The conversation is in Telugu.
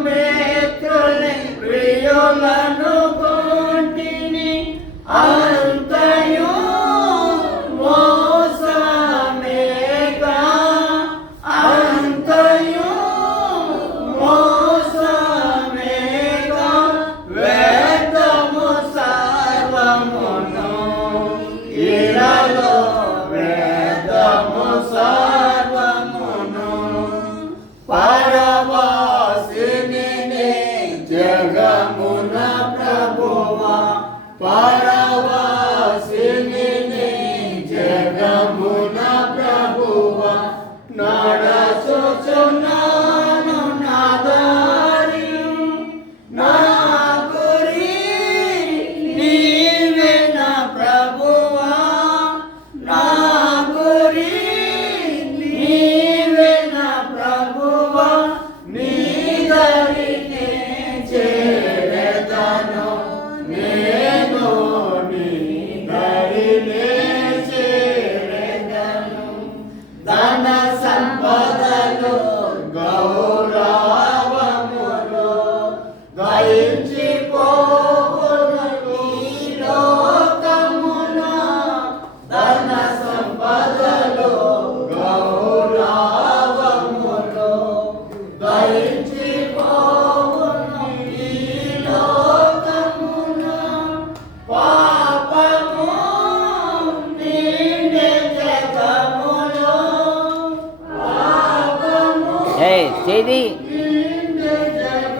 బంధుమిత్రుల్ని ప్రియులను కొంటిని అంతయు మోసమేగా అంతయు మోసమేగా వేదము సర్వమును ఇలలో వేదము సర్వమును పరవాసిని జగమున ప్రభువా పరవాసిని జగమున ప్రభువా నడచుచున్నాను నా దారి నా గురి నీవే నా ప్రభువా నా గురి నీవే నా ప్రభువా నీ దరికి చేరెదను నేను నీ దరినే చేరెదను ధన సంపదలు గౌరవములు గయించిపోవును ఈ లోకమున ధన సంపదలు గౌరవములు గయించిపోవును ఈ లోకమున పాపము నిండే జగములో పాపము చేది నిండే జగములో